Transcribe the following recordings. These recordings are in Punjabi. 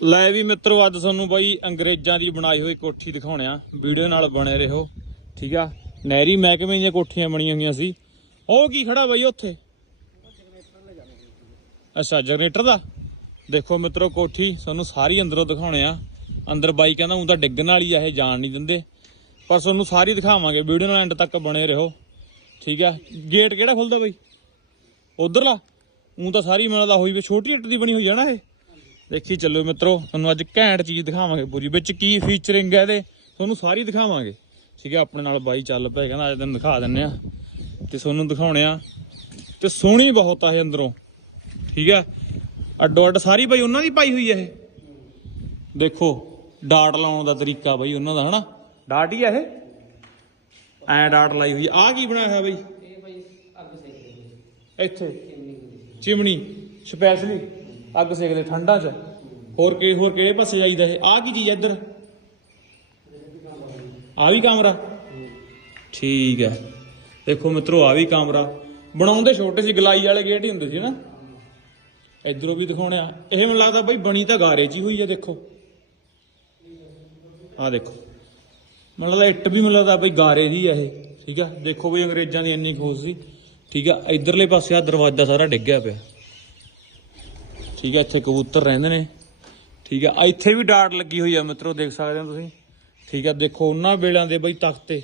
ਲੈ ਵੀ ਮਿੱਤਰੋ, ਅੱਜ ਤੁਹਾਨੂੰ ਬਾਈ ਅੰਗਰੇਜ਼ਾਂ ਦੀ ਬਣਾਈ ਹੋਈ ਕੋਠੀ ਦਿਖਾਉਣੇ ਆ। ਵੀਡੀਓ ਨਾਲ ਬਣੇ ਰਹੋ, ਠੀਕ ਆ? ਨਹਿਰੀ ਮਹਿਕਮੇ ਦੀਆਂ ਕੋਠੀਆਂ ਬਣੀਆਂ ਹੋਈਆਂ ਸੀ। ਉਹ ਕੀ ਖੜਾ ਬਾਈ ਉੱਥੇ? ਅੱਛਾ, ਜਨਰੇਟਰ ਦਾ? ਦੇਖੋ ਮਿੱਤਰੋ, ਕੋਠੀ ਤੁਹਾਨੂੰ ਸਾਰੀ ਅੰਦਰੋਂ ਦਿਖਾਉਣੇ ਆ। ਅੰਦਰ ਬਾਈ ਕਹਿੰਦਾ ਉਹ ਤਾਂ ਡਿੱਗਣ ਵਾਲੀ ਆ, ਇਹ ਜਾਣ ਨਹੀਂ ਦਿੰਦੇ। ਪਰ ਤੁਹਾਨੂੰ ਸਾਰੀ ਦਿਖਾਵਾਂਗੇ। ਵੀਡੀਓ ਨਾਲ ਐਂਡ ਤੱਕ ਬਣੇ ਰਹੋ, ਠੀਕ ਆ? ਗੇਟ ਕਿਹੜਾ ਖੁੱਲਦਾ ਬਾਈ? ਉਧਰਲਾ? ਉਹ ਤਾਂ ਸਾਰੀ ਮੈਨੂੰ ਦਾ ਹੋਈ ਵੀ, ਛੋਟੀ ਇੱਟ ਦੀ ਬਣੀ ਹੋਈ ਆ ਨਾ ਇਹ? ਦੇਖੀ ਚੱਲੋ ਮਿੱਤਰੋ ਤੁਹਾਨੂੰ ਅੱਜ ਘੈਂਟ ਚੀਜ਼ ਦਿਖਾਵਾਂਗੇ ਪੂਰੀ ਵਿੱਚ ਕੀ ਫੀਚਰਿੰਗ ਹੈ ਇਹਦੇ ਤੁਹਾਨੂੰ ਸਾਰੀ ਦਿਖਾਵਾਂਗੇ। ਠੀਕ ਹੈ ਆਪਣੇ ਨਾਲ ਬਾਈ ਚੱਲ ਪਿਆ ਕਹਿੰਦਾ ਅੱਜ ਤੈਨੂੰ ਦਿਖਾ ਦਿੰਨੇ ਆ ਤੇ ਤੁਹਾਨੂੰ ਦਿਖਾਉਣੇ ਆ ਤੇ ਸੋਹਣੀ ਬਹੁਤ ਆ ਇਹ ਅੰਦਰੋਂ। ਠੀਕ ਹੈ ਅੱਡੋ ਅੱਡ ਸਾਰੀ ਬਾਈ ਉਹਨਾਂ ਦੀ ਪਾਈ ਹੋਈ ਹੈ ਇਹ। ਦੇਖੋ ਡਾਟ ਲਾਉਣ ਦਾ ਤਰੀਕਾ ਬਾਈ ਉਹਨਾਂ ਦਾ ਹਨਾ? ਡਾਟ ਹੀ ਆ ਇਹ। ਐ ਡਾਟ ਲਾਈ ਹੋਈ ਆ। ਕੀ ਬਣਾਇਆ ਹੋਇਆ ਬਾਈ? ਇਹ ਭਾਈ ਅੱਗ ਸੇਕਦੇ ਇੱਥੇ ਚਿਮਨੀ ਸਪੈਸ਼ਲੀ। ਅੱਗ ਸੇਕਦੇ ਠੰਡਾ ਚ। ਹੋਰ ਕੀ, ਹੋਰ ਕਿਹੜੇ ਪਾਸੇ ਜਾਈਦਾ ਇਹ? ਆਹ ਕੀ ਚੀਜ਼ ਹੈ ਇੱਧਰ? ਆ ਵੀ ਕਮਰਾ? ਠੀਕ ਹੈ। ਦੇਖੋ ਮਿੱਤਰੋ ਆ ਵੀ ਕਮਰਾ। ਬਣਾਉਂਦੇ ਛੋਟੇ ਸੀ ਗਲਾਈ ਵਾਲੇ ਗੇਟ ਹੀ ਹੁੰਦੇ ਸੀ ਨਾ। ਇਧਰੋਂ ਵੀ ਦਿਖਾਉਣੇ ਆ। ਇਹ ਮੈਨੂੰ ਲੱਗਦਾ ਬਈ ਬਣੀ ਤਾਂ ਗਾਰੇ 'ਚ ਹੀ ਹੋਈ ਹੈ, ਦੇਖੋ। ਆ ਦੇਖੋ। ਮੈਨੂੰ ਲੱਗਦਾ ਇੱਟ ਵੀ, ਮੈਨੂੰ ਲੱਗਦਾ ਬਈ ਗਾਰੇ ਦੀ ਹੈ ਇਹ। ਠੀਕ ਆ? ਦੇਖੋ ਬਈ ਅੰਗਰੇਜ਼ਾਂ ਦੀ ਇੰਨੀ ਖੋਜ ਸੀ। ਠੀਕ ਆ? ਇਧਰਲੇ ਪਾਸੇ ਆ ਦਰਵਾਜ਼ਾ ਸਾਰਾ ਡਿੱਗਿਆ ਪਿਆ। ਠੀਕ ਹੈ, ਇੱਥੇ ਕਬੂਤਰ ਰਹਿੰਦੇ ਨੇ। ਠੀਕ ਆ ਇੱਥੇ ਵੀ ਡਾਟ ਲੱਗੀ ਹੋਈ ਆ ਮਿੱਤਰੋ, ਦੇਖ ਸਕਦੇ ਹੋ ਤੁਸੀਂ। ਠੀਕ ਆ ਦੇਖੋ ਉਹਨਾਂ ਵੇਲਿਆਂ ਦੇ ਬਈ ਤਖਤੇ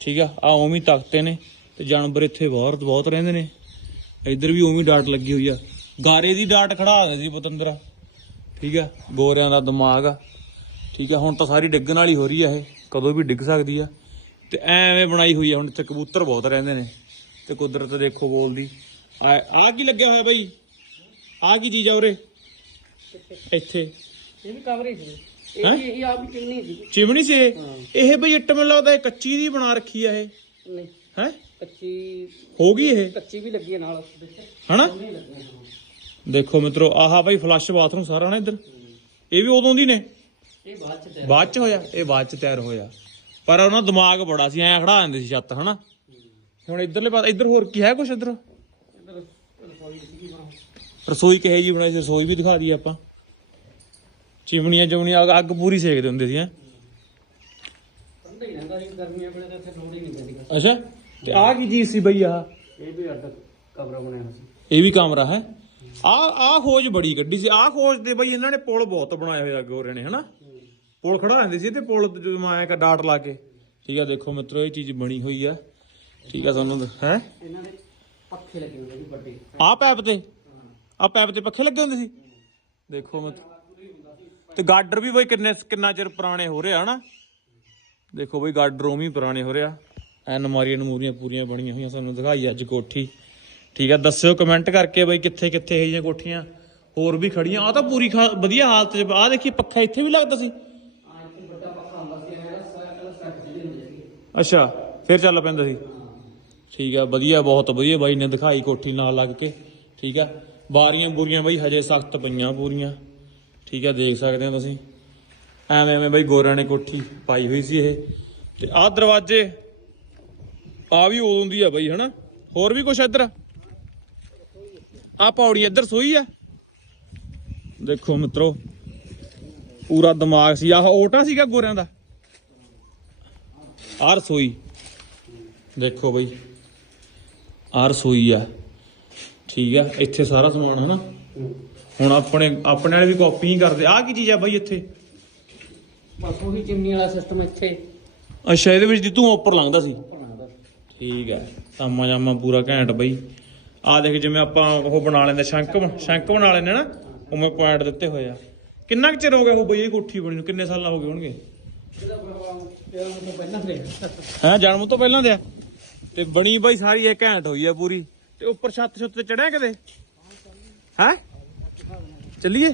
ਠੀਕ ਆ ਆ ਉਵੇਂ ਹੀ ਤਖਤੇ ਨੇ ਤੇ ਜਾਨਵਰ ਇੱਥੇ ਬਹੁਤ ਬਹੁਤ ਰਹਿੰਦੇ ਨੇ। ਇੱਧਰ ਵੀ ਉਵੇਂ ਹੀ ਡਾਟ ਲੱਗੀ ਹੋਈ ਆ। ਗਾਰੇ ਦੀ ਡਾਟ ਖੜਾ ਦੇ ਸੀ ਪਤੰਦਰਾ। ਠੀਕ ਆ ਗੋਰਿਆਂ ਦਾ ਦਿਮਾਗ ਆ। ਠੀਕ ਆ ਹੁਣ ਤਾਂ ਸਾਰੀ ਡਿੱਗਣ ਵਾਲੀ ਹੋ ਰਹੀ ਆ ਇਹ। ਕਦੋਂ ਵੀ ਡਿੱਗ ਸਕਦੀ ਆ। ਤੇ ਐਵੇਂ ਬਣਾਈ ਹੋਈ ਆ, ਹੁਣ ਇੱਥੇ ਕਬੂਤਰ ਬਹੁਤ ਰਹਿੰਦੇ ਨੇ। ਤੇ ਕੁਦਰਤ ਦੇਖੋ ਬੋਲਦੀ। ਆ ਆ ਕੀ ਲੱਗਿਆ ਹੋਇਆ ਬਾਈ? ਆ ਕੀ ਚੀਜ਼ ਆ ਉਰੇ? ਇੱਥੇ। ਇਹ ਵੀ ਕਵਰੇ ਸੀ। ਇਹ ਹੈਂ? ਵੀ ਇਹ ਆਪ ਸੀ। ਚਿਮਣੀ ਸੀ ਇਹ? ਬਈ ਇੱਟ ਮੈਨੂੰ ਲੱਗਦਾ ਇਹ ਕੱਚੀ ਦੀ ਬਣਾ ਰੱਖੀ ਆ ਇਹ। ਨਹੀਂ। ਹੈ? ਕੱਚੀ ਹੋ ਗਈ ਇਹ? ਕੱਚੀ ਵੀ ਲੱਗੀ ਹੈ ਨਾਲ। ਹਨਾ। ਦੇਖੋ ਮਿੱਤਰੋ ਆਹਾ ਬਈ ਫਲੱਸ਼ ਬਾਥਰੂਮ ਸਾਰਾ ਨਾ ਇੱਧਰ। ਇਹ ਵੀ ਉਦੋਂ ਦੀ ਨੇ? ਇਹ ਬਾਅਦ ਚ ਤਿਆਰ ਬਾਅਦ ਚ ਹੋਇਆ? ਇਹ ਬਾਅਦ ਚ ਤਿਆਰ ਹੋਇਆ। ਪਰ ਉਹਨਾਂ ਦਿਮਾਗ ਬੜਾ ਸੀ ਐਂ ਖੜਾ ਜਾਂਦੇ ਸੀ ਛੱਤ ਹਨਾ? ਹੁਣ ਇੱਧਰਲੇ ਪਾਸੇ ਇੱਧਰ ਹੋਰ ਕੀ ਹੈ ਕੁਛ ਇੱਧਰ? ਰਸੋਈ ਕਿਹੇ ਜੀ ਬਣਾਈ ਸੀ? ਰਸੋਈ ਵੀ ਦਿਖਾ ਦਈਏ ਆਪਾਂ। ਚਿਮਣੀਆਂ ਜਮਣੀਆਂ ਅੱਗ- ਪੂਰੀ ਸੇਕਦੇ ਹੁੰਦੇ ਸੀ, ਹੈ। ਅੱਛਾ, ਤੇ ਆਹ ਕੀ ਚੀਜ਼ ਸੀ ਬਈ ਆਹ? ਇਹ ਵੀ ਅੱਡ ਕਮਰਾ ਬਣਿਆ ਸੀ ਇਹ ਵੀ ਕਮਰਾ ਹੈ। ਆ ਆ ਖੋਜ ਬੜੀ ਗੱਡੀ ਸੀ। ਆ ਖੋਜ ਦੇ ਬਈ ਇਹਨਾਂ ਨੇ ਪੁਲ ਬਹੁਤ ਬਣਾਏ ਹੋਏ ਆ ਗੋਰੇ ਨੇ, ਹਨਾ। ਪੁਲ ਖੜਾ ਰਹਿੰਦੇ ਸੀ ਤੇ ਪੁਲ ਜਦੋਂ ਆਇਆ ਕਾ ਡਾਟ ਲਾ ਕੇ। ਠੀਕ ਆ, ਦੇਖੋ ਮਿੱਤਰੋ, ਇਹ ਚੀਜ਼ ਬਣੀ ਹੋਈ ਆ। ਠੀਕ ਆ, ਤੁਹਾਨੂੰ ਹੈ। ਇਹਨਾਂ ਦੇ ਪੱਖੇ ਲੱਗੇ ਹੁੰਦੇ ਸੀ ਵੱਡੇ। ਆ ਪੈਪ ਤੇ? ਆ ਪੈਪ ਤੇ ਪੱਖੇ ਲੱਗੇ ਹੁੰਦੇ ਸੀ? ਦੇਖੋ ਮਤ ਤੇ ਗਾਡਰ ਵੀ ਬਈ ਕਿੰਨੇ ਕਿੰਨਾ ਚਿਰ ਪੁਰਾਣੇ ਹੋ ਰਹੇ ਹਨਾ? ਦੇਖੋ ਬਈ ਗਾਡਰ ਉਵੇਂ ਹੀ ਪੁਰਾਣੇ ਹੋ ਰਿਹਾ। ਐ ਨਮਾਰੀਆਂ ਨਮੂਰੀਆਂ ਪੂਰੀਆਂ ਬਣੀਆਂ ਹੋਈਆਂ ਸਾਨੂੰ ਦਿਖਾਈ ਅੱਜ ਕੋਠੀ। ਠੀਕ ਆ ਦੱਸਿਓ ਕਮੈਂਟ ਕਰਕੇ ਬਈ ਕਿੱਥੇ ਕਿੱਥੇ ਇਹ ਜਿਹੀਆਂ ਕੋਠੀਆਂ। ਹੋਰ ਵੀ ਖੜੀਆਂ। ਆ ਤਾਂ ਪੂਰੀ ਵਧੀਆ ਹਾਲਤ 'ਚ ਆ ਦੇਖੀ ਪੱਖਾ ਇੱਥੇ ਵੀ ਲੱਗਦਾ ਸੀ? ਅੱਛਾ ਫਿਰ ਚੱਲ ਪੈਂਦਾ ਸੀ। ਠੀਕ ਆ, ਵਧੀਆ, ਬਹੁਤ ਵਧੀਆ ਬਾਈ ਨੇ ਦਿਖਾਈ ਕੋਠੀ ਨਾਲ ਲੱਗ ਕੇ, ਠੀਕ ਆ। ਬਾਰੀਆਂ ਬੂਰੀਆਂ ਬਾਈ, ਹਜੇ ਸਖਤ ਪਈਆਂ ਪੂਰੀਆਂ ਠੀਕ ਆ, ਦੇਖ ਸਕਦੇ ਹੋ ਤੁਸੀਂ। ਐਵੇਂ ਐਵੇਂ ਬਾਈ ਗੋਰਿਆਂ ਨੇ ਕੋਠੀ ਪਾਈ ਹੋਈ ਸੀ ਇਹ। ਤੇ ਆਹ ਦਰਵਾਜ਼ੇ ਆ ਵੀ ਉਦੋਂ ਦੀ ਆ ਬਾਈ, ਹਨਾ? ਹੋਰ ਵੀ ਕੁਛ ਇੱਧਰ? ਆ ਪੌੜੀ ਇੱਧਰ ਸੋਈ ਆ? ਦੇਖੋ ਮਿੱਤਰੋ, ਪੂਰਾ ਦਿਮਾਗ ਸੀ। ਆਹ ਓਟਾ ਸੀਗਾ ਗੋਰਿਆਂ ਦਾ? ਆਹ ਰਸੋਈ। ਦੇਖੋ ਬਈ ਆਹ ਰਸੋਈ ਆ। ਠੀਕ ਆ ਇੱਥੇ ਸਾਰਾ ਸਮਾਨ ਹੈ ਨਾ ਹੁਣ ਆਪਣੇ ਆਪਣੇ ਵਾਲੇ ਵੀ ਕਾਪੀ ਹੀ ਕਰਦੇ। ਆਹ ਕੀ ਚੀਜ਼ ਆ ਬਈ ਇੱਥੇ? ਬਸ ਉਹੀ ਚਿਮਨੀ ਵਾਲਾ ਸਿਸਟਮ ਇੱਥੇ। ਅੱਛਾ ਇਹਦੇ ਵਿੱਚ ਦੀ ਤੂੰ ਉੱਪਰ ਲੰਘਦਾ ਸੀ? ਠੀਕ ਹੈ ਤਾਮਾ ਜਾਮਾ ਪੂਰਾ ਘੈਂਟ ਬਈ। ਆਹ ਦੇਖ ਜਿਵੇਂ ਆਪਾਂ ਉਹ ਬਣਾ ਲੈਂਦੇ ਸ਼ੰਕ ਸ਼ੰਕ ਬਣਾ ਲੈਂਦੇ ਨਾ ਉਵੇਂ ਪੁਆਇੰਟ ਦਿੱਤੇ ਹੋਏ ਆ। ਕਿੰਨਾ ਕੁ ਚਿਰ ਹੋ ਗਿਆ ਉਹ ਬਈ ਇਹ ਕੋਠੀ ਬਣੀ ਨੂੰ? ਕਿੰਨੇ ਸਾਲਾਂ ਹੋ ਗਏ ਹੋਣਗੇ? ਹੈਂ ਜਨਮ ਤੋਂ ਪਹਿਲਾਂ ਦੇ ਆ? ਤੇ ਬਣੀ ਬਾਈ ਸਾਰੀ ਇਹ ਘੈਂਟ ਹੋਈ ਆ ਪੂਰੀ। ਤੇ ਉੱਪਰ ਛੱਤ ਛੁੱਤ ਤੇ ਚੜਿਆ ਕਦੇ? ਹੈ? ਚੱਲੀਏ?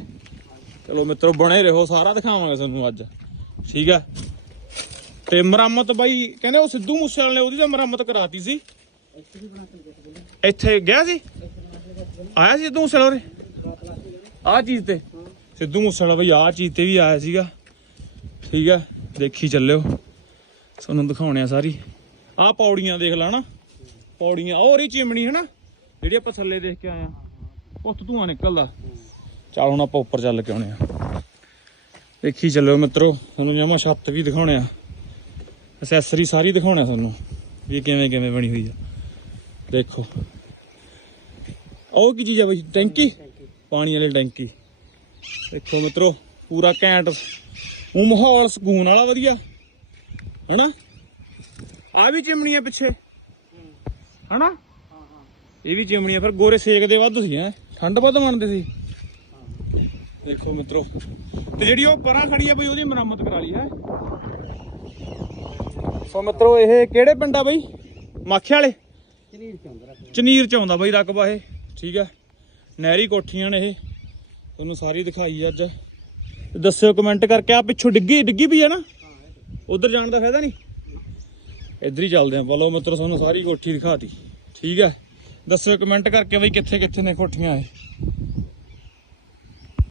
ਚਲੋ ਮਿੱਤਰੋ, ਬਣੇ ਰਹੋ, ਸਾਰਾ ਦਿਖਾਵਾਂਗੇ ਤੁਹਾਨੂੰ ਅੱਜ। ਠੀਕ ਆ? ਤੇ ਮੁਰੰਮਤ ਬਾਈ, ਕਹਿੰਦੇ ਉਹ ਸਿੱਧੂ ਮੂਸੇਵਾਲੇ ਨੇ ਉਹਦੀ ਤਾਂ ਮੁਰੰਮਤ ਕਰਾਤੀ ਸੀ। ਇੱਥੇ ਗਿਆ ਸੀ? ਆਇਆ ਸੀ ਸਿੱਧੂ ਮੂਸੇਵਾਲਾ ਉਰੇ ਆਹ ਚੀਜ਼ ਤੇ। ਸਿੱਧੂ ਮੂਸੇਵਾਲਾ ਬਈ, ਆਹ ਚੀਜ਼ ਤੇ ਵੀ ਆਇਆ ਸੀਗਾ। ਠੀਕ ਆ? ਦੇਖੀ ਚੱਲਿਓ। ਤੁਹਾਨੂੰ ਦਿਖਾਉਣੇ ਆ ਸਾਰੀ। ਆਹ ਪੌੜੀਆਂ ਦੇਖ ਲਾ ਨਾ। ਪੌੜੀਆਂ ਉਹ ਰਹੀ ਚਿਮਣੀ ਹੈ ਨਾ, ਜਿਹੜੀ ਆਪਾਂ ਥੱਲੇ ਦੇਖ ਕੇ ਆਏ ਆ। ਉੱਥੋਂ ਧੂਆਂ ਨਿਕਲਦਾ। ਚੱਲ ਹੁਣ ਆਪਾਂ ਉੱਪਰ ਚੱਲ ਕੇ ਆਉਣੇ ਆ। ਦੇਖੀ ਚੱਲੋ ਮਿੱਤਰੋ, ਤੁਹਾਨੂੰ ਜਮਾ ਛੱਤ ਵੀ ਦਿਖਾਉਣੇ ਆ। ਐਸੈਸਰੀ ਸਾਰੀ ਦਿਖਾਉਣੇ ਆ ਤੁਹਾਨੂੰ, ਵੀ ਕਿਵੇਂ ਕਿਵੇਂ ਬਣੀ ਹੋਈ ਆ। ਦੇਖੋ। ਉਹ ਕੀ ਚੀਜ਼ ਆ ਬਈ, ਟੈਂਕੀ? ਪਾਣੀ ਵਾਲੀ ਟੈਂਕੀ। ਦੇਖੋ ਮਿੱਤਰੋ, ਪੂਰਾ ਘੈਂਟ। ਉਹ ਮਾਹੌਲ ਸਕੂਨ ਵਾਲਾ ਵਧੀਆ। ਹਨਾ ਆ ਵੀ ਚਿਮਣੀਆਂ ਪਿੱਛੇ। ਹਨਾ? ਹਾਂ ਹਾਂ ਇਹ ਵੀ ਚਿਮਣੀਆਂ ਫਿਰ ਗੋਰੇ ਸੇਕਦੇ ਵੱਧ ਸੀ ਹੈ? ਠੰਡ ਵੱਧ ਮੰਨਦੇ ਸੀ। ਦੇਖੋ ਮਿੱਤਰੋ ਤੇ ਜਿਹੜੀ ਉਹ ਪਰਾਂ ਖੜੀ ਆ ਬਈ ਉਹਦੀ ਮੁਰੰਮਤ ਕਰਾ ਲਈ ਹੈ? ਸੋ ਮਿੱਤਰੋ ਇਹ ਕਿਹੜੇ ਪਿੰਡ ਆ ਬਈ? ਮਾਖੇ ਵਾਲੇ? ਚਨੀਰ ਚ ਆਉਂਦਾ ਬਈ ਰਕਬਾ ਇਹ ਠੀਕ ਆ? ਨਹਿਰੀ ਕੋਠੀਆਂ ਨੇ ਇਹ। ਤੁਹਾਨੂੰ ਸਾਰੀ ਦਿਖਾਈ ਅੱਜ। ਦੱਸਿਓ ਕਮੈਂਟ ਕਰਕੇ ਆ ਪਿੱਛੋਂ ਡਿੱਗੀ ਡਿੱਗੀ ਵੀ ਆ ਨਾ? ਉਧਰ ਜਾਣ ਦਾ ਫਾਇਦਾ ਨਹੀਂ? ਇੱਧਰ ਹੀ ਚੱਲਦੇ ਆ ਬੋਲੋ ਮਿੱਤਰੋ, ਤੁਹਾਨੂੰ ਸਾਰੀ ਕੋਠੀ ਦਿਖਾਤੀ। ਠੀਕ ਹੈ। ਦੱਸਿਓ ਕਮੈਂਟ ਕਰਕੇ ਬਈ ਕਿੱਥੇ ਕਿੱਥੇ ਨੇ ਕੋਠੀਆਂ ਇਹ।